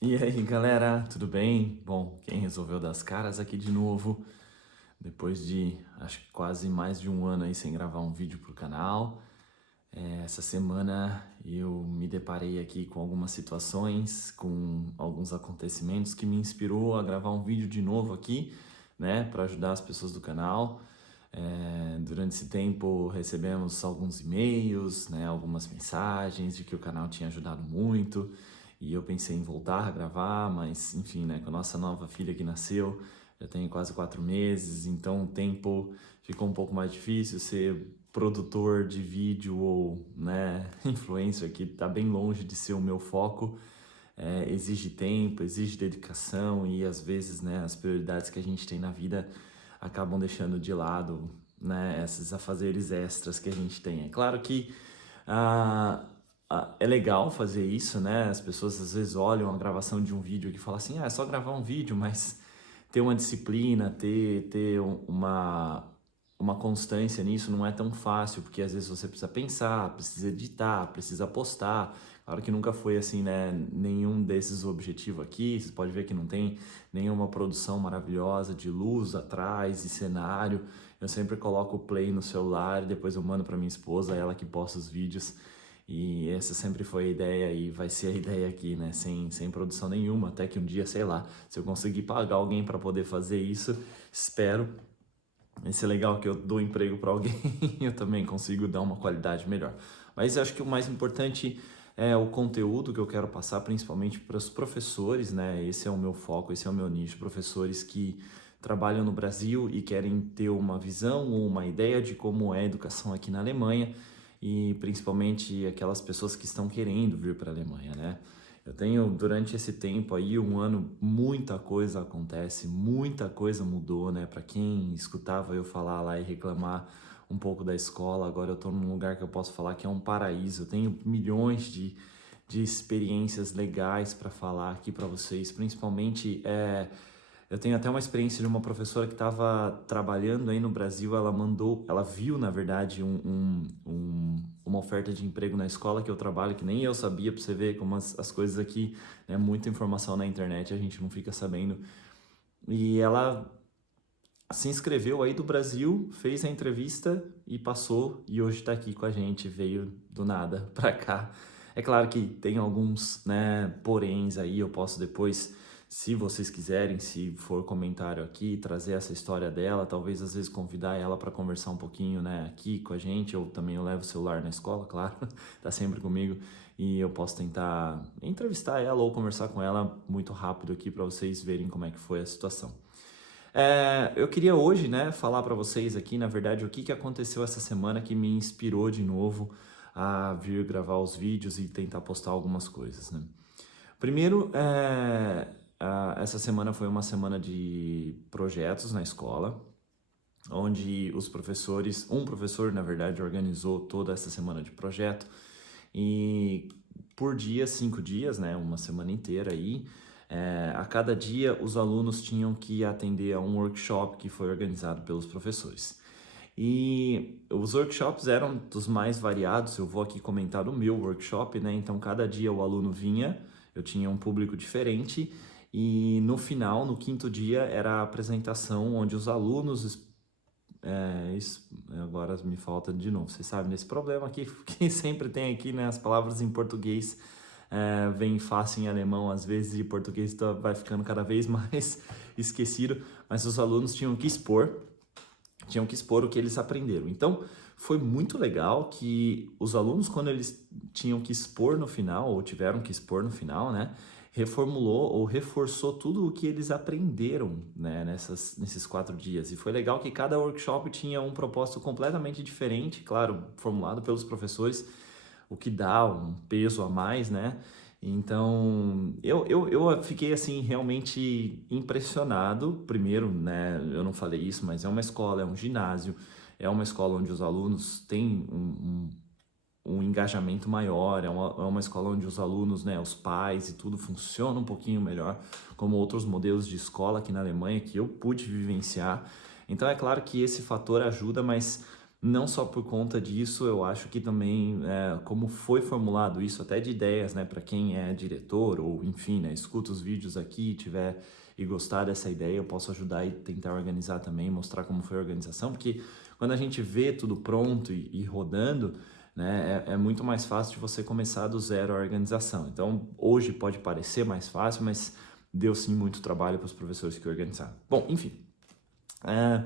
E aí, galera, tudo bem? Bom, quem resolveu dar as caras aqui de novo, depois de acho que quase mais de um ano aí sem gravar um vídeo pro canal. Essa semana eu me deparei aqui com algumas situações, com alguns acontecimentos que me inspirou a gravar um vídeo de novo aqui, né, para ajudar as pessoas do canal. Durante esse tempo recebemos alguns e-mails, né, algumas mensagens de que o canal tinha ajudado muito e eu pensei em voltar a gravar, mas enfim, né, com a nossa nova filha que nasceu, já tem quase 4 meses, então o tempo ficou um pouco mais difícil. Ser produtor de vídeo ou, né, influencer que está bem longe de ser o meu foco. Exige tempo, exige dedicação e às vezes, né, as prioridades que a gente tem na vida acabam deixando de lado, né, esses afazeres extras que a gente tem. É claro que ah, é legal fazer isso, né? As pessoas às vezes olham a gravação de um vídeo e falam assim, é só gravar um vídeo, mas ter uma disciplina, ter uma constância nisso não é tão fácil, porque às vezes você precisa pensar, precisa editar, precisa postar. Claro que nunca foi assim, né? Nenhum desses objetivos aqui. Você pode ver que não tem nenhuma produção maravilhosa de luz atrás e cenário. Eu sempre coloco o play no celular e depois eu mando para minha esposa, ela que posta os vídeos. E essa sempre foi a ideia e vai ser a ideia aqui, né? Sem produção nenhuma, até que um dia, sei lá, se eu conseguir pagar alguém para poder fazer isso, espero. Vai ser legal que eu dou emprego para alguém e eu também consigo dar uma qualidade melhor. Mas eu acho que o mais importante é o conteúdo que eu quero passar, principalmente para os professores, né? Esse é o meu foco, esse é o meu nicho. Professores que trabalham no Brasil e querem ter uma visão ou uma ideia de como é a educação aqui na Alemanha e principalmente aquelas pessoas que estão querendo vir para a Alemanha, né? Eu tenho, durante esse tempo aí, um ano, muita coisa acontece, muita coisa mudou, né? Para quem escutava eu falar lá e reclamar um pouco da escola, agora eu tô num lugar que eu posso falar que é um paraíso. Eu tenho milhões de experiências legais para falar aqui para vocês, principalmente eu tenho até uma experiência de uma professora que estava trabalhando aí no Brasil. Ela viu, na verdade, uma oferta de emprego na escola que eu trabalho, que nem eu sabia, para você ver como as coisas aqui, né, muita informação na internet, a gente não fica sabendo. E ela se inscreveu aí do Brasil, fez a entrevista e passou, e hoje está aqui com a gente, veio do nada para cá. É claro que tem alguns, né, poréns aí, eu posso depois, se vocês quiserem, se for comentário aqui, trazer essa história dela, talvez às vezes convidar ela para conversar um pouquinho, né, aqui com a gente. Eu também eu levo o celular na escola, claro, tá sempre comigo, e eu posso tentar entrevistar ela ou conversar com ela muito rápido aqui para vocês verem como é que foi a situação. Eu queria hoje, né, falar para vocês aqui, na verdade, o que que aconteceu essa semana que me inspirou de novo a vir gravar os vídeos e tentar postar algumas coisas, né? Primeiro, essa semana foi uma semana de projetos na escola, onde os professores, um professor, na verdade, organizou toda essa semana de projeto e por dia, 5 dias, né, uma semana inteira aí, a cada dia os alunos tinham que atender a um workshop que foi organizado pelos professores. E os workshops eram dos mais variados. Eu vou aqui comentar o meu workshop, né? Então, cada dia o aluno vinha, eu tinha um público diferente, e no final, no quinto dia, era a apresentação onde os alunos isso agora me falta de novo. Você sabe, nesse problema aqui que sempre tem aqui, né? As palavras em português vem fácil em alemão, às vezes, e português vai ficando cada vez mais esquecido. Mas os alunos tinham que expor o que eles aprenderam. Então, foi muito legal que os alunos, quando eles tinham que expor no final, ou tiveram que expor no final, né, reformulou ou reforçou tudo o que eles aprenderam, né, nesses 4 dias. E foi legal que cada workshop tinha um propósito completamente diferente, claro, formulado pelos professores, o que dá um peso a mais, né? Então, eu fiquei, assim, realmente impressionado. Primeiro, né, eu não falei isso, mas é uma escola, é um ginásio, é uma escola onde os alunos têm um engajamento maior, é uma escola onde os alunos, né, os pais e tudo funciona um pouquinho melhor, como outros modelos de escola aqui na Alemanha que eu pude vivenciar. Então, é claro que esse fator ajuda, mas não só por conta disso, eu acho que também, como foi formulado isso, até de ideias, né, para quem é diretor ou, enfim, né, escuta os vídeos aqui, tiver e gostar dessa ideia, eu posso ajudar e tentar organizar também, mostrar como foi a organização, porque quando a gente vê tudo pronto e rodando, né, é muito mais fácil de você começar do zero a organização. Então, hoje pode parecer mais fácil, mas deu sim muito trabalho para os professores que organizaram. Bom, enfim. É,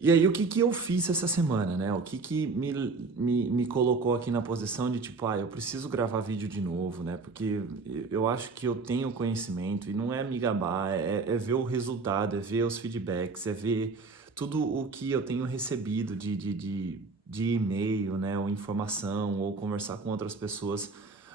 e aí, o que que eu fiz essa semana, né? O que que me colocou aqui na posição de tipo, eu preciso gravar vídeo de novo, né? Porque eu acho que eu tenho conhecimento e não é me gabar, é ver o resultado, é ver os feedbacks, é ver tudo o que eu tenho recebido de e-mail, né? Ou informação, ou conversar com outras pessoas,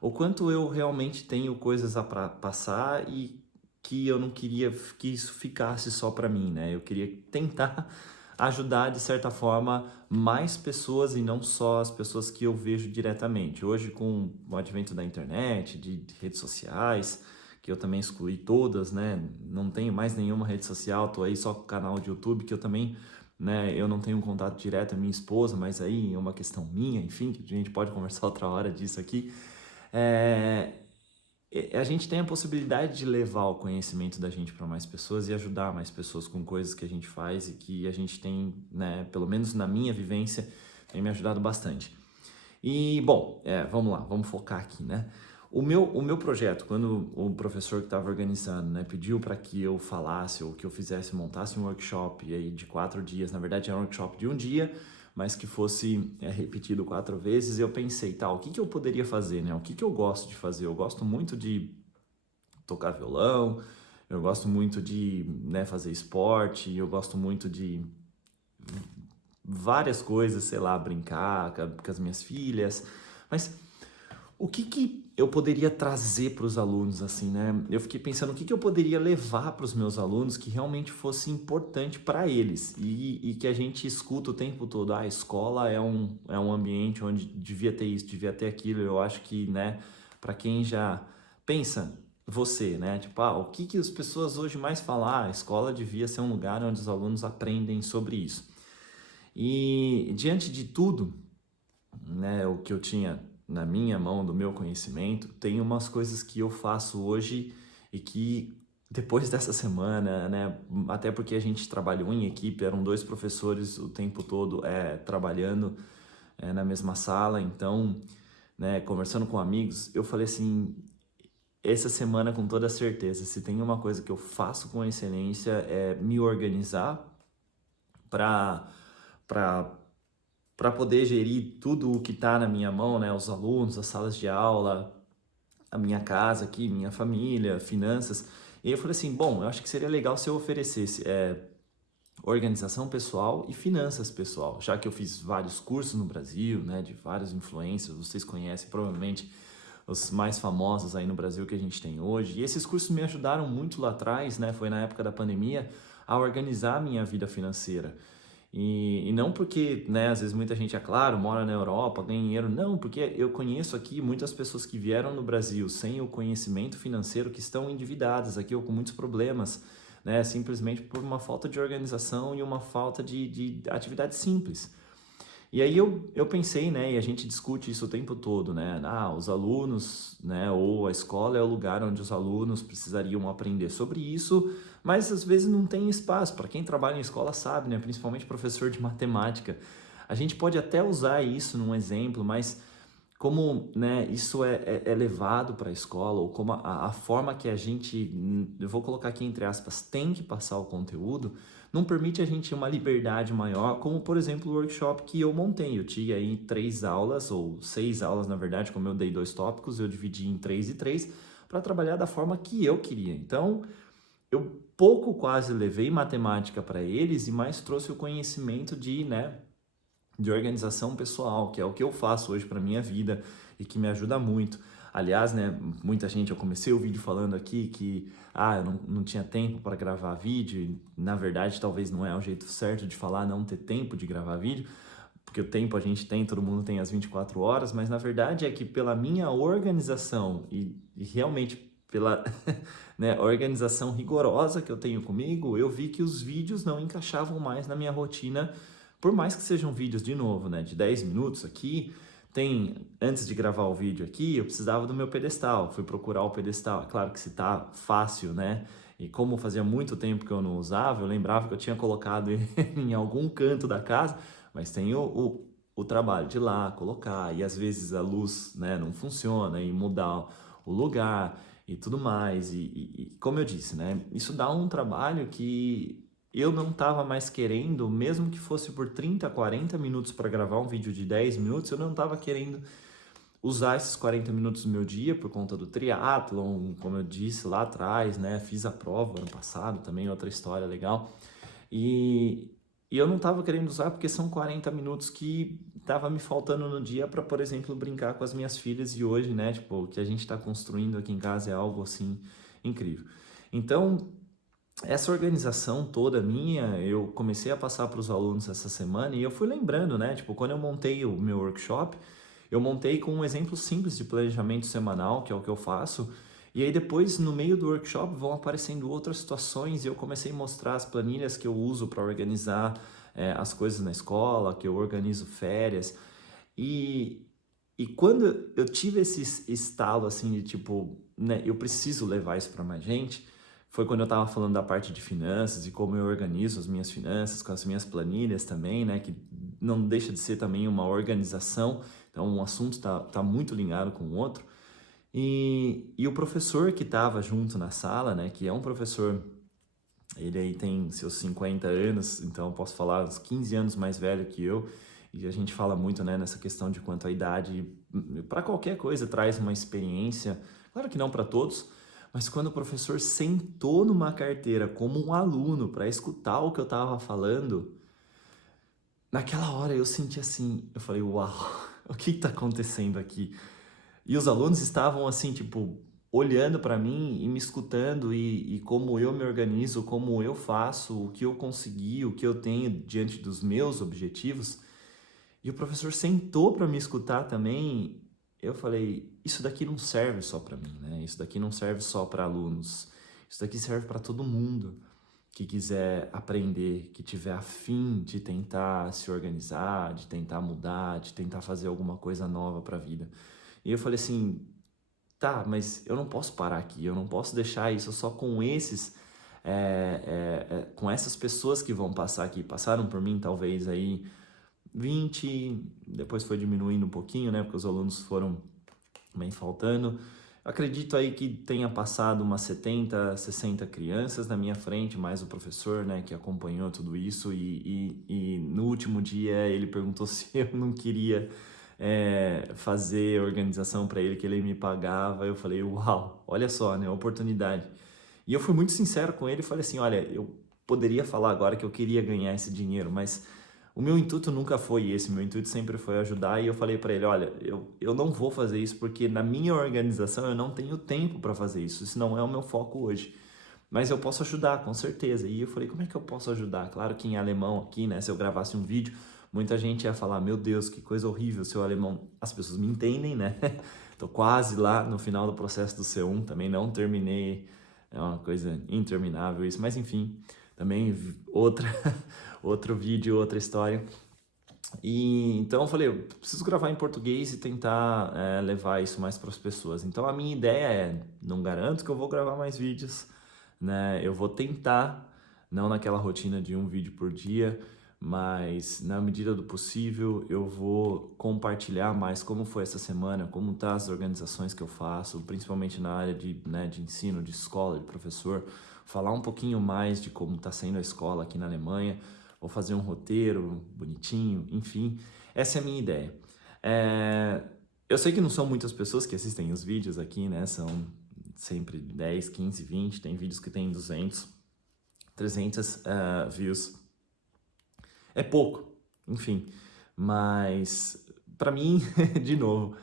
o quanto eu realmente tenho coisas a passar e que eu não queria que isso ficasse só para mim, né? Eu queria tentar ajudar de certa forma mais pessoas e não só as pessoas que eu vejo diretamente. Hoje, com o advento da internet, de redes sociais, que eu também excluí todas, né? Não tenho mais nenhuma rede social, tô aí só com o canal de YouTube, que eu também, né? Eu não tenho um contato direto com a minha esposa, mas aí é uma questão minha, enfim, que a gente pode conversar outra hora disso aqui. É, a gente tem a possibilidade de levar o conhecimento da gente para mais pessoas e ajudar mais pessoas com coisas que a gente faz e que a gente tem, né, pelo menos na minha vivência, tem me ajudado bastante. E, bom, vamos lá, vamos focar aqui, né? O meu projeto, quando o professor que estava organizando, né, pediu para que eu falasse ou que eu fizesse, montasse um workshop aí de 4 dias, na verdade era um workshop de um dia, mas que fosse repetido 4 vezes, eu pensei, tá, o que que eu poderia fazer, né? O que que eu gosto de fazer? Eu gosto muito de tocar violão, eu gosto muito de, né, fazer esporte, eu gosto muito de várias coisas, sei lá, brincar com as minhas filhas, mas o que que eu poderia trazer para os alunos, assim, né? Eu fiquei pensando o que que eu poderia levar para os meus alunos que realmente fosse importante para eles e que a gente escuta o tempo todo. A escola é um ambiente onde devia ter isso, devia ter aquilo. Eu acho que, né, para quem já pensa, você, né? Tipo, o que que as pessoas hoje mais falam? A escola devia ser um lugar onde os alunos aprendem sobre isso. E diante de tudo, né, o que eu tinha na minha mão, do meu conhecimento, tem umas coisas que eu faço hoje e que depois dessa semana, né, até porque a gente trabalhou em equipe, eram 2 professores o tempo todo trabalhando na mesma sala, então, né, conversando com amigos, eu falei assim, essa semana com toda certeza, se tem uma coisa que eu faço com excelência é me organizar para para poder gerir tudo o que está na minha mão, né? Os alunos, as salas de aula, a minha casa aqui, minha família, finanças. E aí eu falei assim, bom, eu acho que seria legal se eu oferecesse organização pessoal e finanças pessoal, já que eu fiz vários cursos no Brasil, né? De vários influencers, vocês conhecem provavelmente os mais famosos aí no Brasil que a gente tem hoje. E esses cursos me ajudaram muito lá atrás, né? Foi na época da pandemia, a organizar a minha vida financeira. E não porque, né, às vezes muita gente, é claro, mora na Europa, ganha dinheiro, não, porque eu conheço aqui muitas pessoas que vieram no Brasil sem o conhecimento financeiro que estão endividadas aqui ou com muitos problemas, né, simplesmente por uma falta de organização e uma falta de atividade simples. E aí eu pensei, né, e a gente discute isso o tempo todo, né, os alunos, né, ou a escola é o lugar onde os alunos precisariam aprender sobre isso, mas às vezes não tem espaço. Para quem trabalha em escola sabe, né, principalmente professor de matemática. A gente pode até usar isso num exemplo, mas como, né, isso é levado para a escola, ou como a forma que a gente, eu vou colocar aqui entre aspas, tem que passar o conteúdo, não permite a gente uma liberdade maior, como por exemplo o workshop que eu montei. Eu tinha aí 3 aulas, ou 6 aulas na verdade, como eu dei 2 tópicos, eu dividi em 3 e 3, para trabalhar da forma que eu queria. Então, eu pouco quase levei matemática para eles e mais trouxe o conhecimento de organização pessoal, que é o que eu faço hoje para minha vida e que me ajuda muito. Aliás, né, muita gente, eu comecei o vídeo falando aqui que eu não tinha tempo para gravar vídeo, e na verdade talvez não é o jeito certo de falar não ter tempo de gravar vídeo, porque o tempo a gente tem, todo mundo tem as 24 horas, mas na verdade é que pela minha organização e realmente pela né, organização rigorosa que eu tenho comigo, eu vi que os vídeos não encaixavam mais na minha rotina por mais que sejam vídeos, de novo, né, de 10 minutos aqui, antes de gravar o vídeo aqui, eu precisava do meu pedestal, fui procurar o pedestal. É claro que se tá fácil, né? E como fazia muito tempo que eu não usava, eu lembrava que eu tinha colocado ele em algum canto da casa, mas tem o trabalho de ir lá, colocar, e às vezes a luz, né, não funciona, e mudar o lugar e tudo mais. E como eu disse, né, isso dá um trabalho que eu não estava mais querendo, mesmo que fosse por 30, 40 minutos para gravar um vídeo de 10 minutos, eu não estava querendo usar esses 40 minutos do meu dia por conta do triatlon, como eu disse lá atrás, né? Fiz a prova ano passado, também outra história legal. E, e eu não estava querendo usar porque são 40 minutos que estava me faltando no dia para, por exemplo, brincar com as minhas filhas. E hoje, né, tipo, o que a gente está construindo aqui em casa é algo assim incrível. Então, essa organização toda minha, eu comecei a passar para os alunos essa semana e eu fui lembrando, né? Tipo, quando eu montei o meu workshop, eu montei com um exemplo simples de planejamento semanal, que é o que eu faço. E aí depois, no meio do workshop, vão aparecendo outras situações e eu comecei a mostrar as planilhas que eu uso para organizar as coisas na escola, que eu organizo férias. E, e quando eu tive esse estalo assim de tipo, né, eu preciso levar isso para mais gente, foi quando eu estava falando da parte de finanças e como eu organizo as minhas finanças com as minhas planilhas também, né, que não deixa de ser também uma organização, então um assunto tá muito ligado com o outro. E o professor que estava junto na sala, né, que é um professor, ele aí tem seus 50 anos, então eu posso falar uns 15 anos mais velho que eu, e a gente fala muito, né, nessa questão de quanto a idade, para qualquer coisa, traz uma experiência, claro que não para todos, mas quando o professor sentou numa carteira como um aluno para escutar o que eu estava falando, naquela hora eu senti assim, eu falei, uau, o que está acontecendo aqui? E os alunos estavam assim, tipo, olhando para mim e me escutando e como eu me organizo, como eu faço, o que eu consegui, o que eu tenho diante dos meus objetivos. E o professor sentou para me escutar também. Eu falei, isso daqui não serve só para mim, né? Isso daqui não serve só para alunos. Isso daqui serve para todo mundo que quiser aprender, que tiver afim de tentar se organizar, de tentar mudar, de tentar fazer alguma coisa nova para a vida. E eu falei assim, tá, mas eu não posso parar aqui, eu não posso deixar isso só com com essas pessoas que vão passar aqui. Passaram por mim talvez aí 20, depois foi diminuindo um pouquinho, né, porque os alunos foram bem faltando. Acredito aí que tenha passado umas 70, 60 crianças na minha frente, mais o professor, né, que acompanhou tudo isso. E no último dia ele perguntou se eu não queria fazer organização para ele, que ele me pagava. Eu falei, uau, olha só, né, oportunidade. E eu fui muito sincero com ele e falei assim, olha, eu poderia falar agora que eu queria ganhar esse dinheiro, mas o meu intuito nunca foi esse, meu intuito sempre foi ajudar. E eu falei para ele, olha, eu não vou fazer isso porque na minha organização eu não tenho tempo para fazer isso não é o meu foco hoje. Mas eu posso ajudar, com certeza. E eu falei, como é que eu posso ajudar? Claro que em alemão aqui, né, se eu gravasse um vídeo, muita gente ia falar, meu Deus, que coisa horrível, seu alemão. As pessoas me entendem, né? Tô quase lá no final do processo do C1, também não terminei, é uma coisa interminável isso, mas enfim, também outra, outro vídeo, outra história. E então eu falei, eu preciso gravar em português e tentar levar isso mais para as pessoas. Então a minha ideia é, não garanto que eu vou gravar mais vídeos, né? Eu vou tentar, não naquela rotina de um vídeo por dia, mas na medida do possível eu vou compartilhar mais como foi essa semana, como tá as organizações que eu faço, principalmente na área de, né, de ensino, de escola, de professor, falar um pouquinho mais de como está sendo a escola aqui na Alemanha, vou fazer um roteiro bonitinho, enfim, essa é a minha ideia. Eu sei que não são muitas pessoas que assistem os vídeos aqui, né, são sempre 10, 15, 20, tem vídeos que tem 200, 300 views. É pouco, enfim, mas para mim, de novo,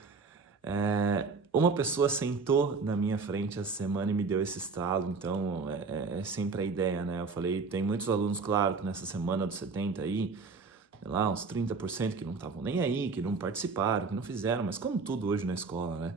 uma pessoa sentou na minha frente essa semana e me deu esse estalo, então é sempre a ideia, né? Eu falei, tem muitos alunos, claro, que nessa semana dos 70 aí, sei lá, uns 30% que não estavam nem aí, que não participaram, que não fizeram, mas como tudo hoje na escola, né?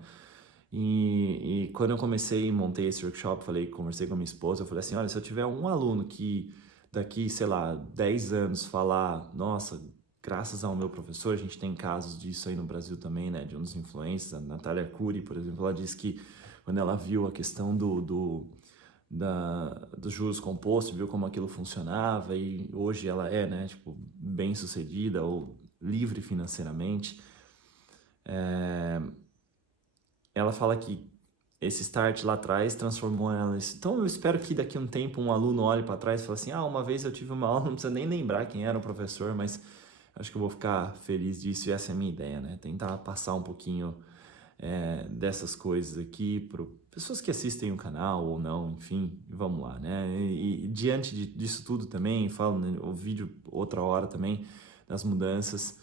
E quando eu comecei e montei esse workshop, conversei com a minha esposa, eu falei assim, olha, se eu tiver um aluno que daqui, sei lá, 10 anos falar, nossa, graças ao meu professor, a gente tem casos disso aí no Brasil também, né, de um dos influencers, a Natália Arcuri, por exemplo, ela disse que quando ela viu a questão dos juros compostos, viu como aquilo funcionava e hoje ela é, né, tipo, bem sucedida ou livre financeiramente, ela fala que esse start lá atrás transformou ela. Então eu espero que daqui a um tempo um aluno olhe para trás e fale assim, uma vez eu tive uma aula, não precisa nem lembrar quem era o professor, mas acho que eu vou ficar feliz disso e essa é a minha ideia, né? Tentar passar um pouquinho dessas coisas aqui para pessoas que assistem o canal ou não, enfim, vamos lá, né? E diante disso tudo também, falo no vídeo outra hora também das mudanças.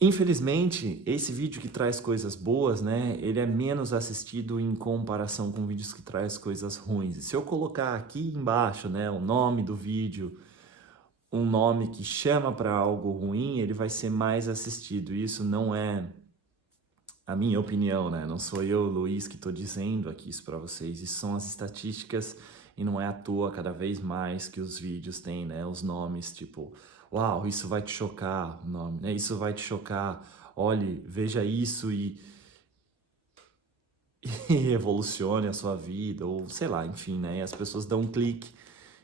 Infelizmente, esse vídeo que traz coisas boas, né, ele é menos assistido em comparação com vídeos que traz coisas ruins. E se eu colocar aqui embaixo, né, o nome do vídeo, um nome que chama para algo ruim, ele vai ser mais assistido. Isso não é a minha opinião, né? Não sou eu, Luiz, que estou dizendo aqui isso para vocês. Isso são as estatísticas e não é à toa cada vez mais que os vídeos têm, né, os nomes tipo, uau, isso vai te chocar, o nome, né? Isso vai te chocar. Olhe, veja isso e revolucione a sua vida, ou sei lá, enfim, né? E as pessoas dão um clique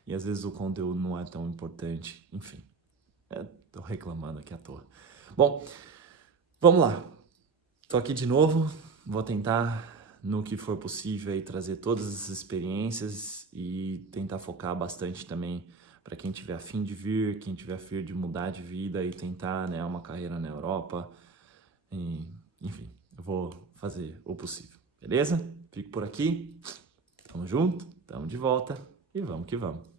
e às vezes o conteúdo não é tão importante. Enfim, tô reclamando aqui à toa. Bom, vamos lá. Tô aqui de novo, vou tentar, no que for possível, aí, trazer todas as experiências e tentar focar bastante também para quem tiver a fim de vir, quem tiver a fim de mudar de vida e tentar, né, uma carreira na Europa. E, enfim, eu vou fazer o possível, beleza? Fico por aqui, tamo junto, tamo de volta e vamos que vamos.